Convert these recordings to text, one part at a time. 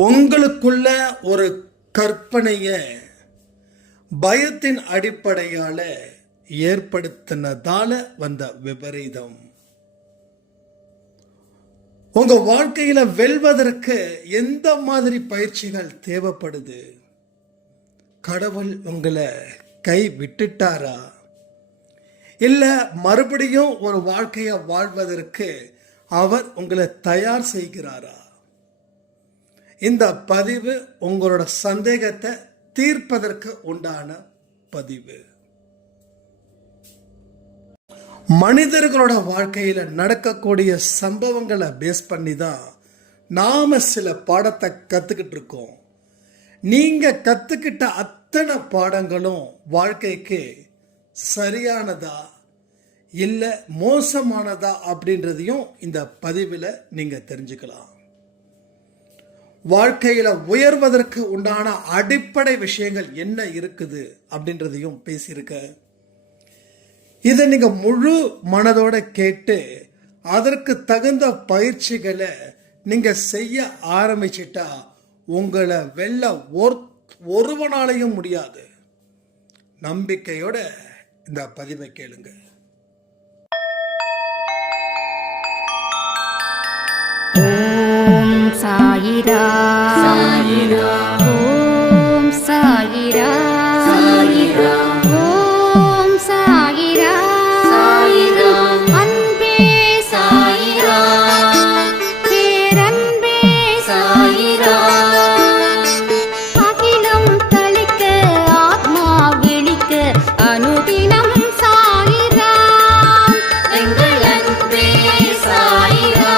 உங்களுக்குள்ள ஒரு கற்பனைய பயத்தின் அடிப்படையால ஏற்படுத்தினதால வந்த விபரீதம். உங்க வாழ்க்கையில வெல்வதற்கு எந்த மாதிரி பயிற்சிகள் தேவைப்படுது? கடவுள் உங்களை கை விட்டுட்டாரா, இல்ல மறுபடியும் ஒரு வாழ்க்கையை வாழ்வதற்கு அவர் உங்களை தயார் செய்கிறாரா? இந்த பதிவு உங்களோட சந்தேகத்தை தீர்ப்பதற்கு உண்டான பதிவு. மனிதர்களோட வாழ்க்கையில நடக்கக்கூடிய சம்பவங்களை பேஸ் பண்ணி தான் நாம சில பாடத்தை கத்துக்கிட்டு இருக்கோம். நீங்க கத்துக்கிட்ட அத்தனை பாடங்களும் வாழ்க்கைக்கு சரியானதா இல்ல மோசமானதா அப்படின்றதையும் இந்த பதிவில் நீங்க தெரிஞ்சுக்கலாம். வாழ்க்கையில உயர்வதற்கு உண்டான அடிப்படை விஷயங்கள் என்ன இருக்குது அப்படின்றதையும் பேசியிருக்க. இதை நீங்க முழு மனதோட கேட்டு அதற்கு தகுந்த பயிற்சிகளை நீங்க செய்ய ஆரம்பிச்சிட்டா உங்களை வெல்ல ஒருவனாலையும் முடியாது. நம்பிக்கையோட இந்த பதிவை கேளுங்க. ஓம் சாயிரா சாயிரா, ஓம் சாயிரா சாயிரா, ஓம் சாயிரா சாயிரா, அன்பே சாயிரா, பேரன்பே சாயிரா, அகிலம் தளிக்க ஆத்மா விழிக்க அனுதினம் சாயிரா, எங்கள் அன்பே சாயிரா.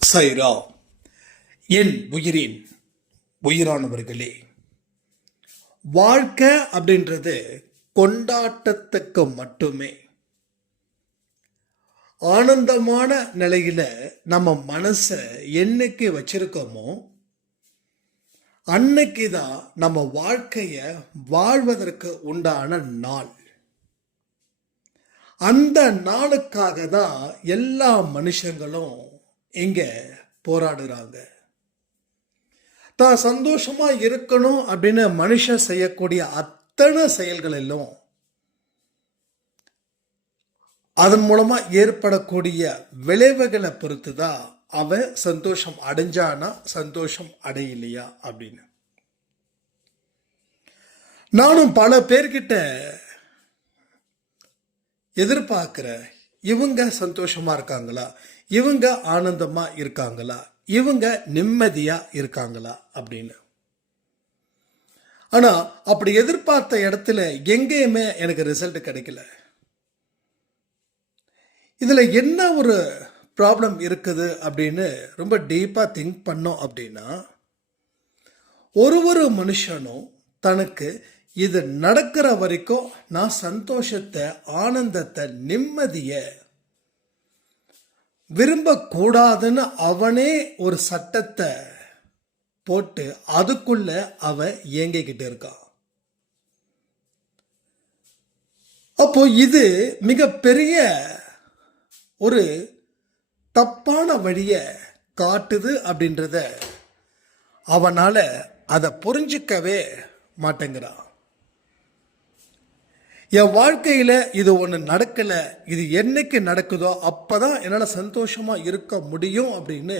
சாயிரா. என் உயிரின் உயிரானவர்களே, வாழ்க்கை அப்படின்றது கொண்டாட்டத்துக்கு மட்டுமே. ஆனந்தமான நிலையில நம்ம மனசை என்னைக்கு வச்சிருக்கோமோ அன்னைக்கு தான் நம்ம வாழ்க்கைய வாழ்வதற்கு உண்டான நாள். அந்த நாளுக்காக தான் எல்லா மனுஷங்களும் இங்க போராடுறாங்க. தான் சந்தோஷமா இருக்கணும் அப்படின்னு மனுஷன் செய்யக்கூடிய அத்தனை செயல்களிலும் அதன் மூலமா ஏற்படக்கூடிய விளைவுகளை பொறுத்து தான் அவன் சந்தோஷம் அடைஞ்சானா சந்தோஷம் அடையலையா அப்படின்னு. நானும் பல பேர்கிட்ட எதிர்பார்க்கிறேன், இவங்க சந்தோஷமா இருக்காங்களா, இவங்க ஆனந்தமா இருக்காங்களா, இவங்க நிம்மதியா இருக்காங்களா அப்படின்னு. ஆனா அப்படி எதிர்பார்த்த இடத்துல எங்கேயுமே எனக்கு ரிசல்ட் கிடைக்கல. இதுல என்ன ஒரு ப்ராப்ளம் இருக்குது அப்படின்னு ரொம்ப டீப்பா திங்க் பண்ணோம் அப்படின்னா, ஒரு மனுஷனும் தனக்கு இது நடக்கிற வரைக்கும் நான் சந்தோஷத்தை, ஆனந்தத்தை, நிம்மதிய விரும்பக்கூடாதுன்னு அவனே ஒரு சட்டத்தை போட்டு அதுக்குள்ள அவன் இயங்கிக்கிட்டு இருக்கான். அப்போ இது மிகப்பெரிய ஒரு தப்பான வழிய காட்டுது அப்படின்றத அவனால அதை புரிஞ்சிக்கவே மாட்டேங்கிறான். என் வாழ்க்கையில இது ஒன்று நடக்கல, இது என்னைக்கு நடக்குதோ அப்பதான் என்னால சந்தோஷமா இருக்க முடியும் அப்படின்னு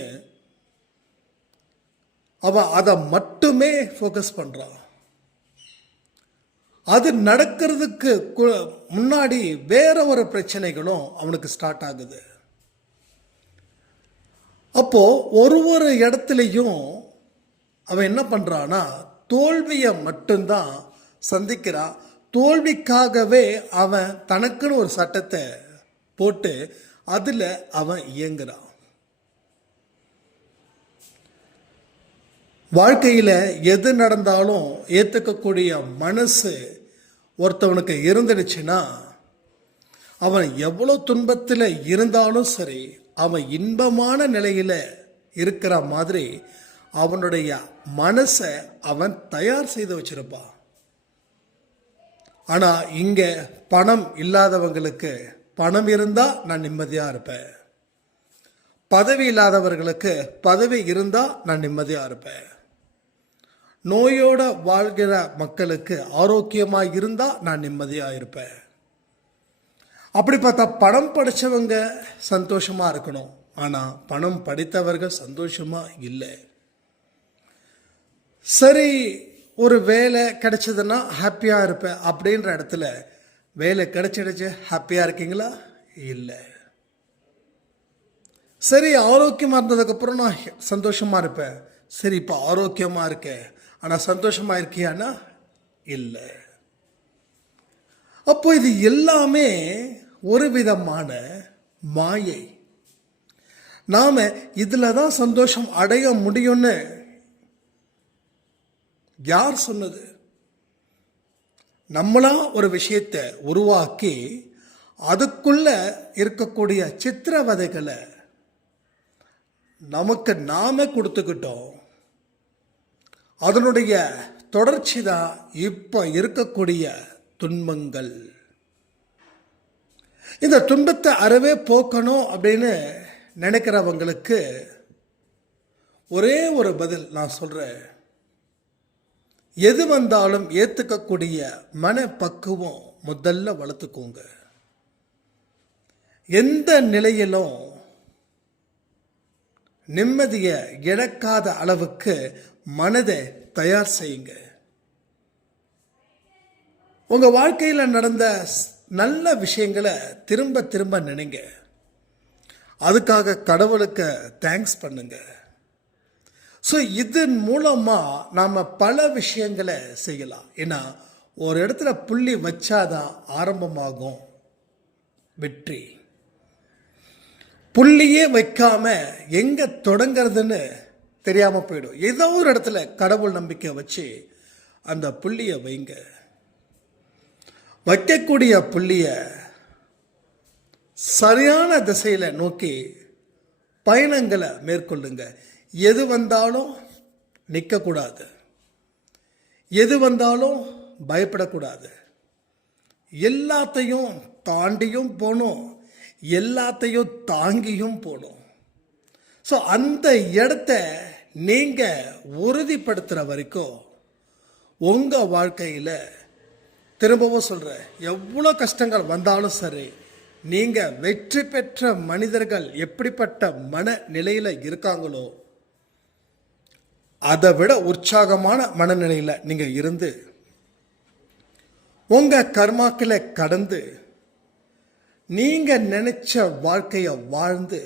அவன் அதை மட்டுமே ஃபோக்கஸ் பண்றான். அது நடக்கிறதுக்கு முன்னாடி வேற ஒரு பிரச்சனைகளும் அவனுக்கு ஸ்டார்ட் ஆகுது. அப்போ ஒரு இடத்துலையும் அவன் என்ன பண்றான்னா தோல்வியை மட்டும்தான் சந்திக்கிறான். தோல்விக்காகவே அவன் தனக்குன்னு ஒரு சட்டத்தை போட்டு அதில் அவன் இயங்குறான். வாழ்க்கையில் எது நடந்தாலும் ஏற்றுக்கக்கூடிய மனசு ஒருத்தவனுக்கு இருந்துடுச்சுன்னா அவன் எவ்வளோ துன்பத்தில் இருந்தாலும் சரி, அவன் இன்பமான நிலையில் இருக்கிற மாதிரி அவனுடைய மனசை அவன் தயார் செய்து வச்சிருப்பான். ஆனால் இங்கே பணம் இல்லாதவங்களுக்கு பணம் இருந்தால் நான் நிம்மதியாக இருப்பேன், பதவி இல்லாதவர்களுக்கு பதவி இருந்தால் நான் நிம்மதியாக இருப்பேன், நோயோட வாழ்கிற மக்களுக்கு ஆரோக்கியமாக இருந்தால் நான் நிம்மதியாக இருப்பேன். அப்படி பார்த்தா பணம் படித்தவங்க சந்தோஷமாக இருக்கணும், ஆனால் பணம் படித்தவர்கள் சந்தோஷமாக இல்லை. சரி, ஒரு வேலை கிடைச்சதுன்னா ஹாப்பியாக இருப்பேன் அப்படின்ற இடத்துல வேலை கிடைச்சிடுச்சு, ஹாப்பியாக இருக்கீங்களா? இல்லை. சரி, ஆரோக்கியமாக இருந்ததுக்கப்புறம் நான் சந்தோஷமாக இருப்பேன். சரி, இப்போ ஆரோக்கியமாக இருக்கேன் ஆனால் சந்தோஷமாக இருக்கியானா? இல்லை. அப்போ இது எல்லாமே ஒரு விதமான மாயை. நாம் இதில் தான் சந்தோஷம் அடைய முடியும்னு யார் சொன்னது? நம்மளா ஒரு விஷயத்தை உருவாக்கி அதுக்குள்ள இருக்கக்கூடிய சித்திரவதைகளை நமக்கு நாம கொடுத்துக்கிட்டோம். அதனுடைய தொடர்ச்சி தான் இப்ப இருக்கக்கூடிய துன்பங்கள். இந்த துன்பத்தை அறவே போக்கணும் அப்படின்னு நினைக்கிறவங்களுக்கு ஒரே ஒரு பதில் நான் சொல்றேன். எது வந்தாலும் ஏற்றுக்கக்கூடிய மனப்பக்குவம் முதல்ல வளர்த்துக்கோங்க. எந்த நிலையிலும் நிம்மதியை இழக்காத அளவுக்கு மனதை தயார் செய்யுங்க. உங்க வாழ்க்கையில் நடந்த நல்ல விஷயங்களை திரும்ப திரும்ப நினைங்க. அதுக்காக கடவுளுக்கு தேங்க்ஸ் பண்ணுங்க. ஸோ இதன் மூலமாக நாம் பல விஷயங்களை செய்யலாம். ஏன்னா ஒரு இடத்துல புள்ளி வச்சாதான் ஆரம்பமாகும் வெற்றி. புள்ளியே வைக்காம எங்கே தொடங்கிறதுன்னு தெரியாமல் போயிடும். ஏதோ ஒரு இடத்துல கடவுள் நம்பிக்கை வச்சு அந்த புள்ளியை வைங்க. வைக்கக்கூடிய புள்ளியை சரியான திசையில் நோக்கி பயணங்களை மேற்கொள்ளுங்க. எது வந்தாலும் நிற்கக்கூடாது, எது வந்தாலும் பயப்படக்கூடாது. எல்லாத்தையும் தாண்டியும் போகணும், எல்லாத்தையும் தாங்கியும் போகணும். ஸோ அந்த இடத்த நீங்கள் உறுதிப்படுத்துகிற வரைக்கும் உங்கள் வாழ்க்கையில், திரும்பவும் சொல்கிறேன், எவ்வளோ கஷ்டங்கள் வந்தாலும் சரி, நீங்கள் வெற்றி பெற்ற மனிதர்கள் எப்படிப்பட்ட மனநிலையில் இருக்காங்களோ அதை விட உற்சாகமான மனநிலையில் நீங்கள் இருந்து உங்கள் கர்மாக்களை கடந்து நீங்கள் நினைச்ச வாழ்க்கையை வாழ்ந்து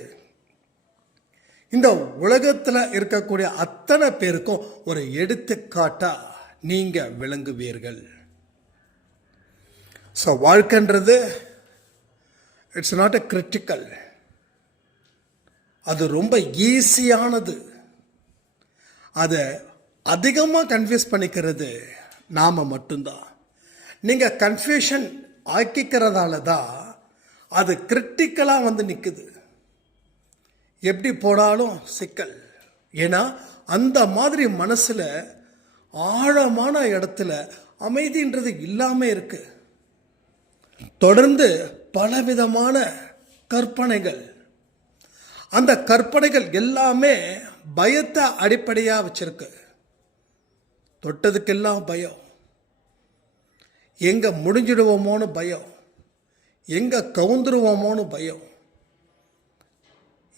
இந்த உலகத்தில் இருக்கக்கூடிய அத்தனை பேருக்கும் ஒரு எடுத்துக்காட்டா நீங்கள் விளங்குவீர்கள். ஸோ வாழ்க்கைன்றது இட்ஸ் நாட் எ கிரிட்டிக்கல், அது ரொம்ப ஈஸியானது. அதை அதிகமாக கன்ஃபியூஸ் பண்ணிக்கிறது நாம் மட்டும்தான். நீங்கள் கன்ஃபியூஷன் ஆக்கிக்கிறதால தான் அது கிரிட்டிக்கலாக வந்து நிற்குது. எப்படி போனாலும் சிக்கல். ஏன்னா அந்த மாதிரி மனசில் ஆழமான இடத்துல அமைதின்றது இல்லாமல் இருக்கு. தொடர்ந்து பலவிதமான கற்பனைகள், அந்த கற்பனைகள் எல்லாமே பயத்தை அடிப்படையாக வச்சிருக்கு. தொட்டதுக்கெல்லாம் பயம், எங்க முடிஞ்சிடுவோமோன்னு பயம், எங்க கவுந்துருவோமோன்னு பயம்,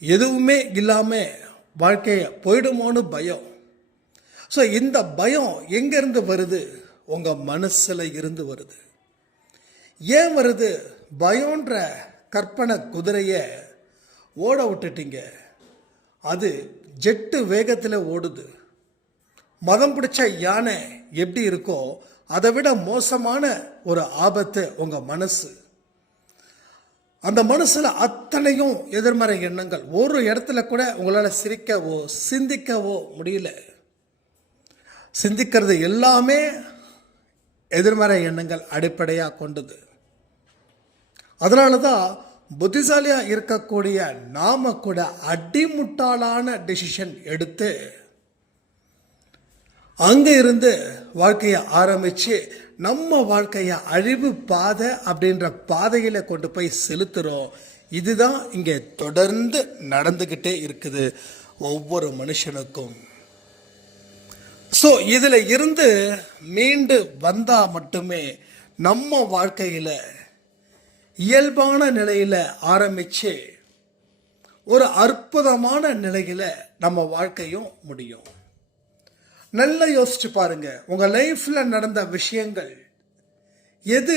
எதுவுமே இல்லாமல் வாழ்க்கையை போயிடுமோன்னு பயம். ஸோ இந்த பயம் எங்கேருந்து வருது? உங்கள் மனசில் இருந்து வருது. ஏன் வருது? பயம்ன்ற கற்பனை குதிரையை ஓட விட்டுட்டீங்க. அது ஜெட்டு வேகத்தில் ஓடுது. மதம் பிடிச்ச யானை எப்படி இருக்கோ அதை விட மோசமான ஒரு ஆபத்து உங்கள் மனசு. அந்த மனசில் அத்தனையும் எதிர்மறை எண்ணங்கள். ஒரு இடத்துல கூட உங்களால் சிரிக்கவோ சிந்திக்கவோ முடியல. சிந்திக்கிறது எல்லாமே எதிர்மறை எண்ணங்கள் அடிப்படையாக கொண்டது. அதனால தான் புத்திசாலியாக இருக்கக்கூடிய நாம கூட அடிமுட்டாளான டெசிஷன் எடுத்து அங்கே இருந்து வாழ்க்கையை ஆரம்பித்து நம்ம வாழ்க்கையை அழிவு பாதை அப்படின்ற பாதையில் கொண்டு போய் செலுத்துகிறோம். இதுதான் இங்கே தொடர்ந்து நடந்துக்கிட்டே இருக்குது ஒவ்வொரு மனுஷனுக்கும். ஸோ இதில் இருந்து மீண்டு வந்தால் மட்டுமே நம்ம வாழ்க்கையில் இயல்பான நிலையில் ஆரம்பித்து ஒரு அற்புதமான நிலையில் நம்ம வாழ்க்கையும் முடியும். நல்லா யோசிச்சு பாருங்க, உங்கள் லைஃப்பில் நடந்த விஷயங்கள் எது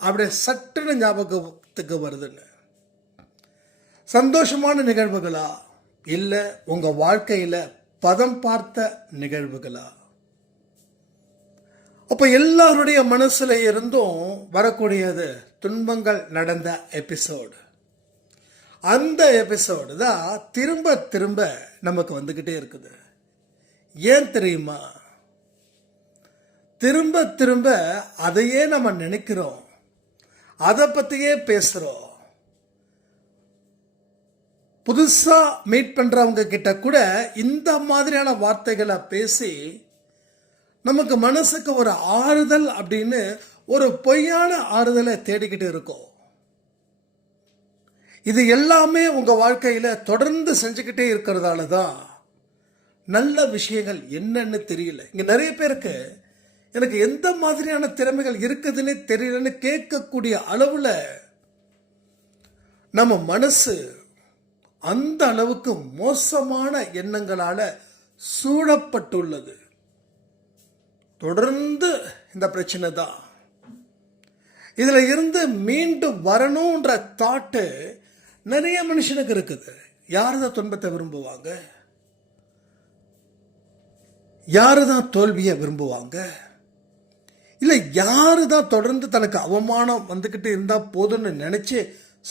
அப்படியே சட்டுன்னு ஞாபகத்துக்கு வருதுன்னு? சந்தோஷமான நிகழ்வுகளா, இல்லை உங்கள் வாழ்க்கையில் பதம் பார்த்த நிகழ்வுகளா? அப்போ எல்லாருடைய மனசுல இருந்தும் வரக்கூடியது துன்பங்கள் நடந்த எபிசோடு. அந்த எபிசோடு தான் திரும்ப திரும்ப நமக்கு வந்துக்கிட்டே இருக்குது. ஏன் தெரியுமா? திரும்ப திரும்ப அதையே நம்ம நினைக்கிறோம், அதை பற்றியே பேசுகிறோம். புதுசாக மீட் பண்ணுறவங்க கிட்ட கூட இந்த மாதிரியான வார்த்தைகளை பேசி நமக்கு மனசுக்கு ஒரு ஆறுதல் அப்படின்னு ஒரு பொய்யான ஆறுதலை தேடிக்கிட்டு இருக்கோம். இது எல்லாமே உங்கள் வாழ்க்கையில் தொடர்ந்து செஞ்சுக்கிட்டே இருக்கிறதால தான் நல்ல விஷயங்கள் என்னன்னு தெரியல. இங்கே நிறைய பேருக்கு எனக்கு எந்த மாதிரியான திறமைகள் இருக்குதுன்னு தெரியலன்னு கேட்கக்கூடிய அளவில் நம்ம மனசு அந்த அளவுக்கு மோசமான எண்ணங்களால் சூழப்பட்டுள்ளது. தொடர்ந்து இந்த பிரச்சனை தான். இதில் இருந்து மீண்டு வரணுன்ற தாட்டு நிறைய மனுஷனுக்கு இருக்குது. யார் தான் துன்பத்தை விரும்புவாங்க? யாரு தான் தோல்வியை விரும்புவாங்க? இல்லை யாரு தான் தொடர்ந்து தனக்கு அவமானம் வந்துக்கிட்டு இருந்தால் போதும்னு நினச்சி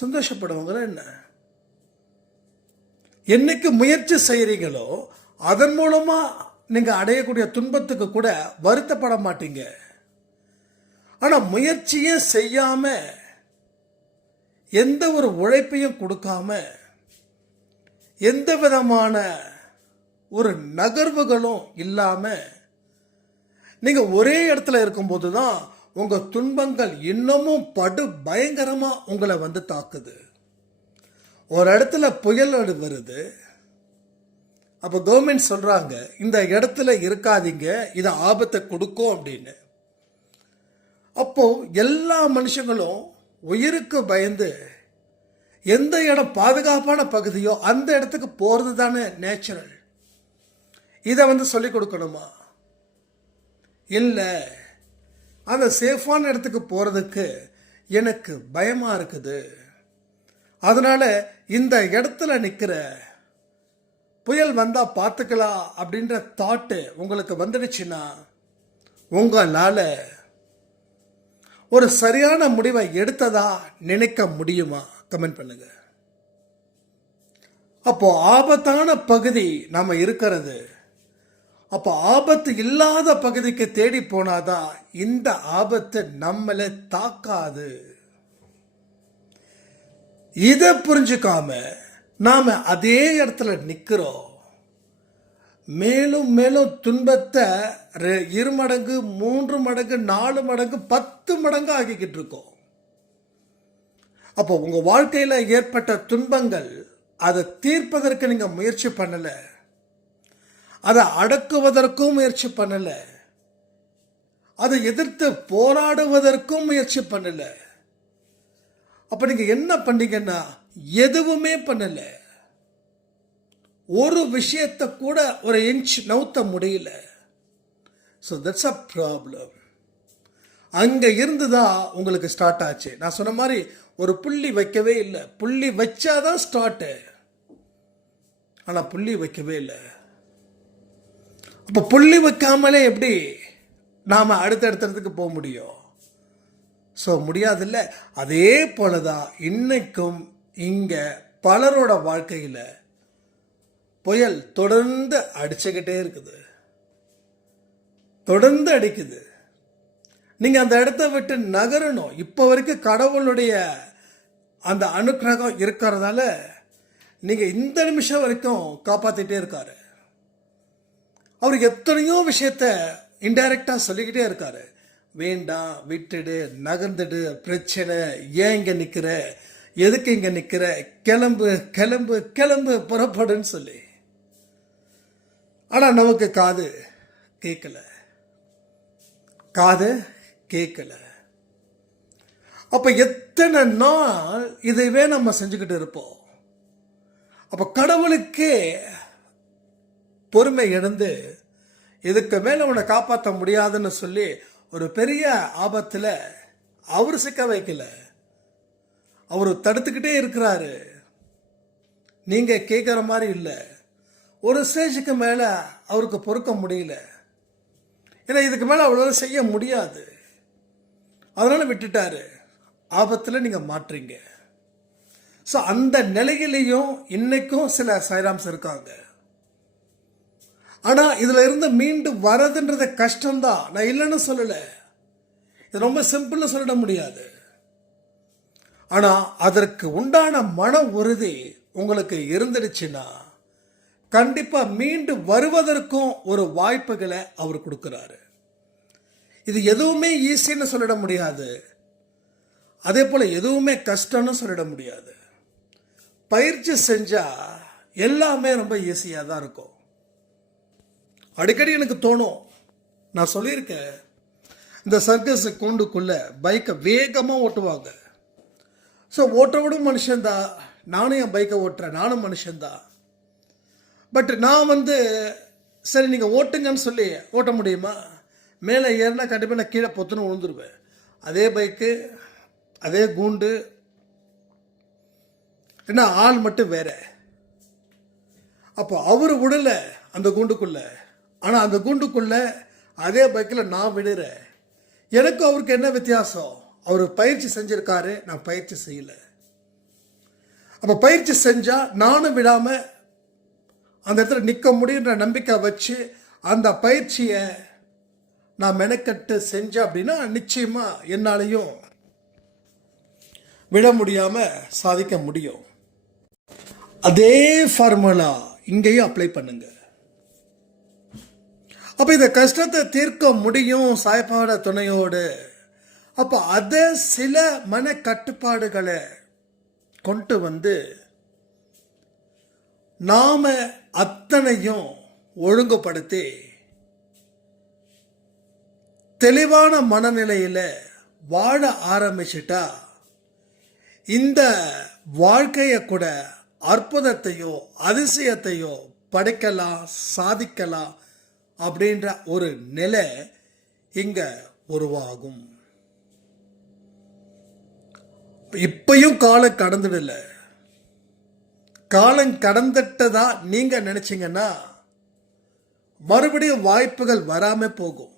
சந்தோஷப்படுவாங்களா என்ன? என்னைக்கு முயற்சி செய்கிறீங்களோ அதன் மூலமாக நீங்கள் அடையக்கூடிய துன்பத்துக்கு கூட வருத்தப்பட மாட்டீங்க. ஆனால் முயற்சியே செய்யாமல் எந்த ஒரு உழைப்பையும் கொடுக்காம எந்த விதமான ஒரு நகர்வுகளும் இல்லாமல் நீங்கள் ஒரே இடத்துல இருக்கும்போது தான் உங்கள் துன்பங்கள் இன்னமும் படு பயங்கரமாக உங்களை வந்து தாக்குது. ஒரு இடத்துல புயல் வருது, அப்போ கவர்மெண்ட் சொல்கிறாங்க இந்த இடத்துல இருக்காதீங்க, இது ஆபத்தை கொடுக்கும் அப்படின்னு. அப்போது எல்லா மனுஷங்களும் உயிருக்கு பயந்து எந்த இடம் பாதுகாப்பான பகுதியோ அந்த இடத்துக்கு போகிறது தானே நேச்சுரல். இதை சொல்லிக் கொடுக்கணுமா? இல்லை, அந்த சேஃபான இடத்துக்கு போகிறதுக்கு எனக்கு பயமாக இருக்குது, அதனால் இந்த இடத்துல நிற்கிற புயல் வந்தால் பார்த்துக்கலாம் அப்படின்ற தாட்டு உங்களுக்கு வந்துடுச்சுன்னா உங்களால் ஒரு சரியான முடிவை எடுத்ததா நினைக்க முடியுமா? கமெண்ட் பண்ணுங்க. அப்போ ஆபத்தான பகுதி நம்ம இருக்கிறது. அப்போ ஆபத்து இல்லாத பகுதிக்கு தேடி போனாதான் இந்த ஆபத்து நம்மளை தாக்காது. இதை புரிஞ்சுக்காம நாம அதே இடத்துல நிற்கிறோம். மேலும் மேலும் துன்பத்தை 2 மடங்கு 3 மடங்கு 4 மடங்கு 10 மடங்கு ஆகிக்கிட்டு இருக்கோம். அப்போ உங்க வாழ்க்கையில ஏற்பட்ட துன்பங்கள் அதை தீர்ப்பதற்கு நீங்க முயற்சி பண்ணல, அதை அடக்குவதற்கும் முயற்சி பண்ணல, அதை எதிர்த்து போராடுவதற்கும் முயற்சி பண்ணல. அப்ப நீங்க என்ன பண்ணீங்கன்னா எதுவுமே பண்ணல. ஒரு விஷயத்தை கூட ஒரு இன்ச் நவுத்த முடியல. So that's a problem. அங்கே இருந்து தான் உங்களுக்கு ஸ்டார்ட் ஆச்சு. நான் சொன்ன மாதிரி ஒரு புள்ளி வைக்கவே இல்லை. புள்ளி வச்சாதான் ஸ்டார்ட்டு, ஆனால் புள்ளி வைக்கவே இல்லை. அப்போ புள்ளி வைக்காமலே எப்படி நாம் அடுத்தடுத்ததுக்கு போக முடியும்? ஸோ முடியாதில்ல. அதே போல தான் இன்னைக்கும் இங்கே பலரோட வாழ்க்கையில் புயல் தொடர்ந்து அடிச்சுக்கிட்டே இருக்குது. தொடர்ந்து அடிக்குது. நீங்க அந்த இடத்த விட்டு நகரணும். இப்போ வரைக்கும் கடவுளுடைய அந்த அனுக்கிரகம் இருக்கிறதால நீங்க இந்த நிமிஷம் வரைக்கும் காப்பாத்திட்டே இருக்காரு. அவர் எத்தனையோ விஷயத்த இன்டைரக்டா சொல்லிக்கிட்டே இருக்காரு. வேண்டாம், விட்டுடு, நகர்ந்துடு, பிரச்சனை, ஏன் இங்க நிக்கிற, எதுக்கு இங்க நிக்கிற, கிளம்பு கிளம்பு கிளம்பு, புறப்படுன்னு சொல்லி. ஆனா நமக்கு காது கேட்கல, காது கேட்கல. அப்ப எத்தனை நாள் இதைவே நம்ம செஞ்சுக்கிட்டு இருப்போம். அப்ப கடவுளுக்கே பொறுமை இழந்து இதுக்கு மேல உன்னை காப்பாற்ற முடியாதுன்னு சொல்லி ஒரு பெரிய ஆபத்துல அவர் சிக்க வைக்கல, அவரு தடுத்துக்கிட்டே இருக்கிறாரு. நீங்க கேட்கிற மாதிரி இல்லை. ஒரு ஸ்டேஜுக்கு மேல அவருக்கு பொறுக்க முடியல. ஏன்னா இதுக்கு மேல அவரால செய்ய முடியாது. அதனால விட்டுட்டாரு. ஆபத்துல நீங்க மாற்றீங்க. ஸோ அந்த நிலையிலையும் இன்னைக்கும் சில சாய்ராம்ஸ் இருக்காங்க. ஆனா இதுல இருந்து மீண்டு வரதுன்றது கஷ்டம்தான், நான் இல்லைன்னு சொல்லல. இது ரொம்ப சிம்பிள்னு சொல்லிட முடியாது. ஆனா அதற்கு உண்டான மன உறுதி உங்களுக்கு இருந்துடுச்சுன்னா கண்டிப்பா மீண்டு வருவதற்கும் ஒரு வாய்ப்புகளை அவர் கொடுக்கிறாரு. இது எதுவுமே ஈஸின்னு சொல்லிட முடியாது, அதே போல எதுவுமே கஷ்டம்னு சொல்லிட முடியாது. பயிற்சி செஞ்சா எல்லாமே ரொம்ப ஈஸியாக தான் இருக்கும். அடிக்கடி எனக்கு தோணும், நான் சொல்லியிருக்கேன், இந்த சர்க்கஸ் கூண்டுக்குள்ள பைக்கை வேகமாக ஓட்டுவாங்க. ஸோ ஓட்டவிடும் மனுஷன்தான், நானும் என் பைக்கை ஓட்டுறேன், நானும் மனுஷன்தான். பட் நான் சரி நீங்கள் ஓட்டுங்கன்னு சொல்லி ஓட்ட முடியுமா? மேலே ஏறினா கண்டிப்பாக நான் கீழே பொத்துன்னு விழுந்துருவேன். அதே பைக்கு, அதே கூண்டு, என்ன ஆள் மட்டும் வேற. அப்போ அவர் விடல அந்த கூண்டுக்குள்ள, ஆனால் அந்த கூண்டுக்குள்ள அதே பைக்கில் நான் விடுறேன். எனக்கு அவருக்கு என்ன வித்தியாசம்? அவர் பயிற்சி செஞ்சிருக்காரு, நான் பயிற்சி செய்யல. அப்போ பயிற்சி செஞ்சா நானும் விடாம அந்த இடத்துல நிற்க முடியுன்ற நம்பிக்கை வச்சு அந்த பயிற்சியை நான் மெனக்கட்டு செஞ்சேன் அப்படின்னா நிச்சயமா என்னாலையும் விட முடியாம சாதிக்க முடியும். அதே ஃபார்முலா இங்கேயும் அப்ளை பண்ணுங்க. அப்ப இந்த கஷ்டத்தை தீர்க்க முடியும் சாய்பாவோட துணையோடு. அப்ப அத சில மன கட்டுப்பாடுகளை கொண்டு நாம அத்தனையும் ஒழுங்குபடுத்தி தெளிவான மனநிலையில வாழ ஆரம்பிச்சிட்டா இந்த வாழ்க்கையை கூட அற்புதத்தையோ அதிசயத்தையோ படைக்கலாம், சாதிக்கலாம் அப்படின்ற ஒரு நிலை இங்க உருவாகும். இப்பயும் காலம் கடந்துடல. காலம் கடந்துட்டதா நீங்க நினைச்சீங்கன்னா மறுபடியும் வாய்ப்புகள் வராம போகும்.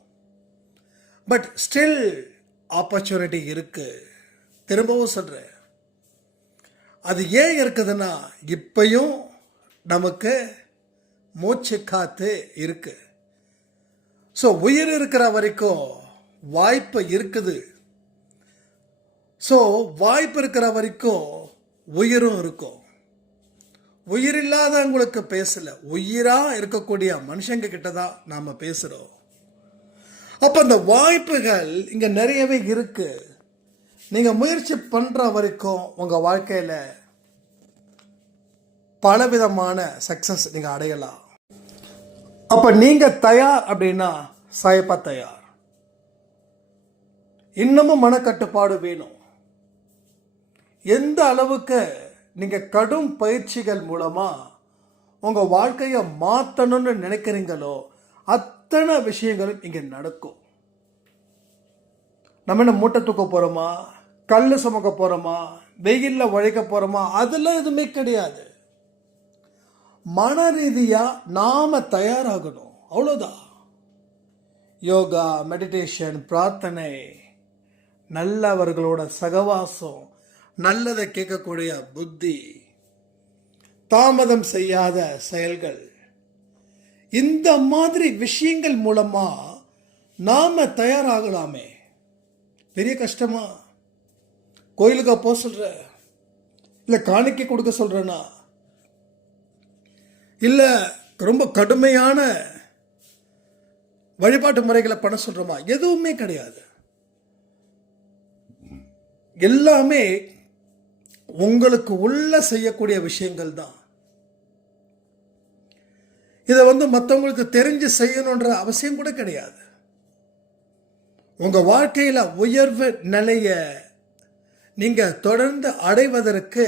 பட் ஸ்டில் ஆப்பர்ச்சுனிட்டி இருக்கு. திரும்பவும் சொல்றேன், அது ஏன் இருக்குதுன்னா இப்பயும் நமக்கு மூச்சு காத்து இருக்கு. ஸோ உயிர் இருக்கிற வரைக்கும் வாய்ப்பு இருக்குது. ஸோ வாய்ப்பு இருக்கிற வரைக்கும் உயிரும் இருக்கும். உயிர் இல்லாதவங்களுக்கு பேசல, உயிரா இருக்கக்கூடிய மனுஷங்க கிட்ட தான் நாம பேசுறோம். அப்ப அந்த வாய்ப்புகள் இங்க நிறையவே இருக்கு. நீங்க முயற்சி பண்ற வரைக்கும் உங்க வாழ்க்கையில பலவிதமான சக்சஸ் நீங்க அடையலாம். அப்ப நீங்க தயார் அப்படின்னா சாயப்பா தயார். இன்னமும் மனக்கட்டுப்பாடு வேணும். எந்த அளவுக்கு நீங்க கடும் பயிற்சிகள் மூலமா உங்க வாழ்க்கையை மாற்றணும்னு நினைக்கிறீங்களோ அத்தனை விஷயங்களும் இங்க நடக்கும். நம்ம என்ன மூட்டை தூக்க போறோமா, கல்லு சுமக்க போறோமா, வெயில்ல உழைக்க போறோமா, அதெல்லாம் எதுவுமே கிடையாது. மன ரீதியா நாம தயாராகணும், அவ்வளவுதான். யோகா, மெடிடேஷன், பிரார்த்தனை, நல்லவர்களோட சகவாசம், நல்லதை கேட்கக்கூடிய புத்தி, தாமதம் செய்யாத செயல்கள், இந்த மாதிரி விஷயங்கள் மூலமா நாம தயாராகலாமே. பெரிய கஷ்டமா? கோயிலுக்கு போக சொல்ற, இல்லை காணிக்கை கொடுக்க சொல்றேனா, இல்லை ரொம்ப கடுமையான வழிபாட்டு முறைகளை பண்ண சொல்றோமா? எதுவுமே கிடையாது. எல்லாமே உங்களுக்கு உள்ள செய்யக்கூடிய விஷயங்கள் தான். இதை மற்றவங்களுக்கு தெரிஞ்சு செய்யணுன்ற அவசியம் கூட கிடையாது. உங்க வாழ்க்கையில உயர்வு நிலைய நீங்க தொடர்ந்து அடைவதற்கு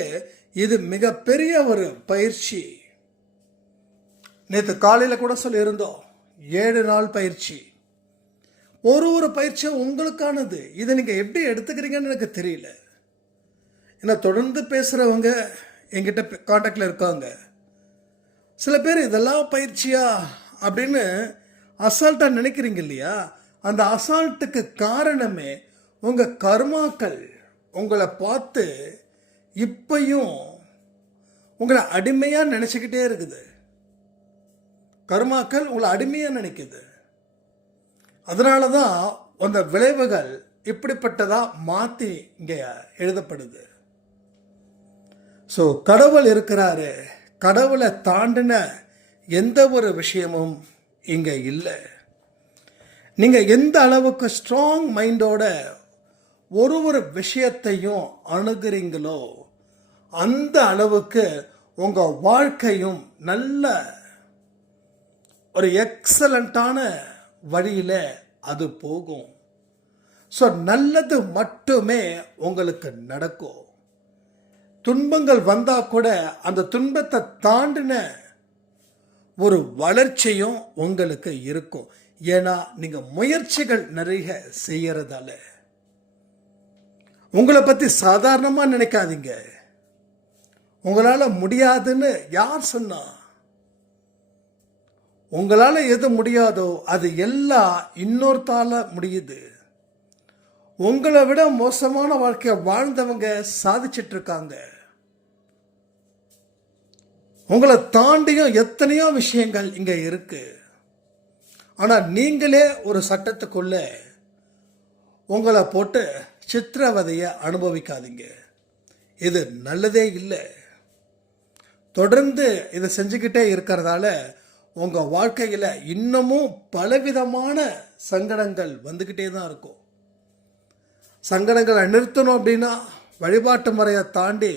இது மிகப்பெரிய ஒரு பயிற்சி. நேற்று காலையில கூட சொல்லியிருந்தோம், 7 நாள் பயிற்சி. ஒரு பயிற்சியும் உங்களுக்கானது. இதை நீங்க எப்படி எடுத்துக்கிறீங்கன்னு எனக்கு தெரியல. ஏன்னா தொடர்ந்து பேசுறவங்க என்கிட்ட கான்டாக்ட்ல இருக்காங்க. சில பேர் இதெல்லாம் பயிற்சியா அப்படின்னு அசால்ட்டா நினைக்கிறீங்க இல்லையா? அந்த அசால்ட்டுக்கு காரணமே உங்க கர்மாக்கள் உங்களை பார்த்து இப்பையும் உங்களை அடிமையா நினைச்சுக்கிட்டே இருக்குது. கர்மாக்கள் உங்களை அடிமையா நினைக்குது. அதனால தான் அந்த விளைவுகள் இப்படிப்பட்டதா மாற்றி இங்கே எழுதப்படுது. ஸோ கடவுள் இருக்கிறாரு. கடவுளை தாண்டின எந்த ஒரு விஷயமும் இங்கே இல்லை. நீங்கள் எந்த அளவுக்கு ஸ்ட்ராங் மைண்டோட ஒரு விஷயத்தையும் அணுகுறீங்களோ அந்த அளவுக்கு உங்கள் வாழ்க்கையும் நல்ல ஒரு எக்ஸலண்ட்டான வழியில் அது போகும். ஸோ நல்லது மட்டுமே உங்களுக்கு நடக்கும். துன்பங்கள் வந்தால் கூட அந்த துன்பத்தை தாண்டின ஒரு வளர்ச்சியும் உங்களுக்கு இருக்கும். ஏன்னா நீங்கள் முயற்சிகள் நிறைய செய்யறதால. உங்களை பற்றி சாதாரணமாக நினைக்காதீங்க. உங்களால் முடியாதுன்னு யார் சொன்னா? உங்களால் எது முடியாதோ அது எல்லாம் இன்னொருத்தால முடியுது. உங்களை விட மோசமான வாழ்க்கையை வாழ்ந்தவங்க சாதிச்சிட்டு இருக்காங்க. உங்களை தாண்டியும் எத்தனையோ விஷயங்கள் இங்க இருக்கு. ஆனா நீங்களே ஒரு சட்டத்துக்குள்ள உங்களை போட்டு சித்திரவதையை அனுபவிக்காதீங்க. இது நல்லதே இல்லை. தொடர்ந்து இதை செஞ்சுக்கிட்டே இருக்கிறதால உங்க வாழ்க்கையில இன்னமும் பலவிதமான சங்கடங்கள் வந்துகிட்டே தான் இருக்கும். சங்கடங்களை நிறுத்தணும் அப்படின்னா வழிபாட்டு முறையை தாண்டி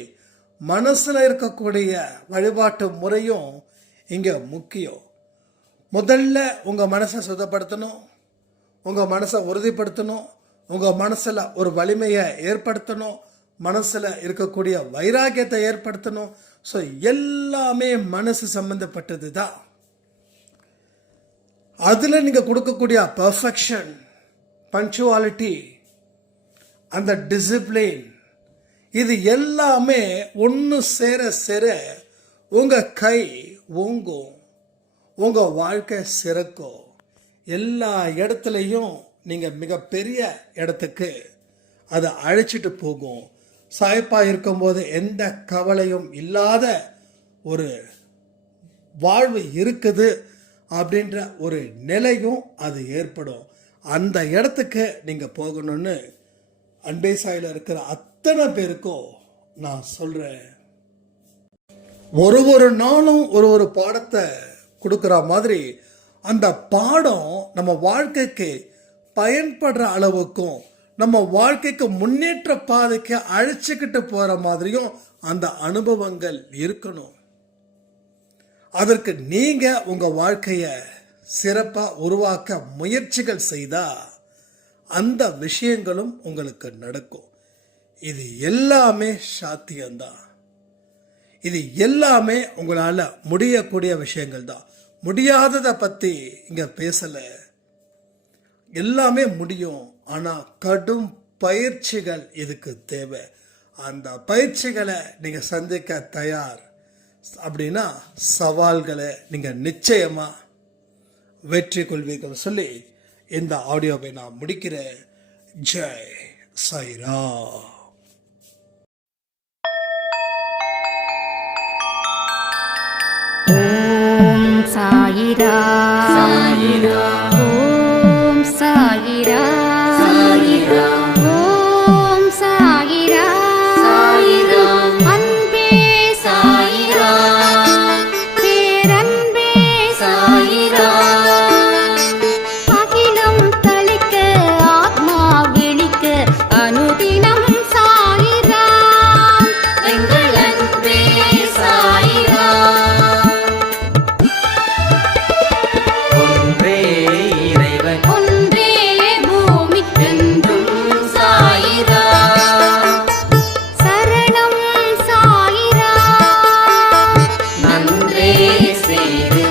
மனசுல இருக்கக்கூடிய வழிபாட்டு முறையும் இங்க முக்கியம். முதல்ல உங்க மனசை சுத்தப்படுத்தணும், உங்க மனசை உறுதிப்படுத்தணும், உங்க மனசுல ஒரு வலிமையை ஏற்படுத்தணும், மனசுல இருக்கக்கூடிய வைராக்கியத்தை ஏற்படுத்தணும். ஸோ எல்லாமே மனசு சம்பந்தப்பட்டது தான். அதில் நீங்கள் கொடுக்கக்கூடிய பர்ஃபெக்ஷன், பங்க்சுவாலிட்டி, அந்த டிசிப்ளின், இது எல்லாமே ஒன்று சேர சேர உங்கள் கை ஓங்கும், உங்கள் வாழ்க்கை சிறக்கும். எல்லா இடத்துலையும் நீங்கள் மிகப்பெரிய இடத்துக்கு அதை அழைச்சிட்டு போகும். சாய்ப்பாக இருக்கும்போது எந்த கவலையும் இல்லாத ஒரு வாழ்வு இருக்குது அப்படின்ற ஒரு நிலையும் அது ஏற்படும். அந்த இடத்துக்கு நீங்கள் போகணும்னு அன்பே சாயில இருக்கிற அத்தனை பேருக்கும் நான் சொல்கிறேன். ஒரு நாளும் ஒரு பாடத்தை கொடுக்குற மாதிரி அந்த பாடம் நம்ம வாழ்க்கைக்கு பயன்படுற அளவுக்கும் நம்ம வாழ்க்கைக்கு முன்னேற்ற பாதைக்கு அழைச்சிக்கிட்டு போகிற மாதிரியும் அந்த அனுபவங்கள் இருக்கணும். அதற்கு நீங்க உங்க வாழ்க்கைய சிறப்பா உருவாக்க முயற்சிகள் செய்தா அந்த விஷயங்களும் உங்களுக்கு நடக்கும். இது எல்லாமே சாத்தியம்தான். இது எல்லாமே உங்களால முடியக்கூடிய விஷயங்கள் தான். முடியாததை பத்தி இங்க பேசல. எல்லாமே முடியும். ஆனா கடும் பயிற்சிகள் இதுக்கு தேவை. அந்த பயிற்சிகளை நீங்க சந்திக்க தயார் அப்படின்னா சவால்களை நீங்க நிச்சயமா வெற்றி கொள்வீர்கள் சொல்லி இந்த ஆடியோவை நான் முடிக்கிறேன். ஜெய் சாய்ராம். ஓம் சாயிரா. ஓம் சாய். சாயிராம் சாயிராம் ஓம் சாயிராம் சாயிராம் அன்பே சாயிராம் பேரன்பே சாயிராம் அகிலம் தளிக்க ஆத்மா விழிக்க அனுதினம் சாயிராம் எங்கள் அன்பே சாயிராம் ஒன்றே இறைவன் ஒன்றே பூமிக்கென்றும் சாயிராம் சரணம் சாயிராம் நன்றே சேரு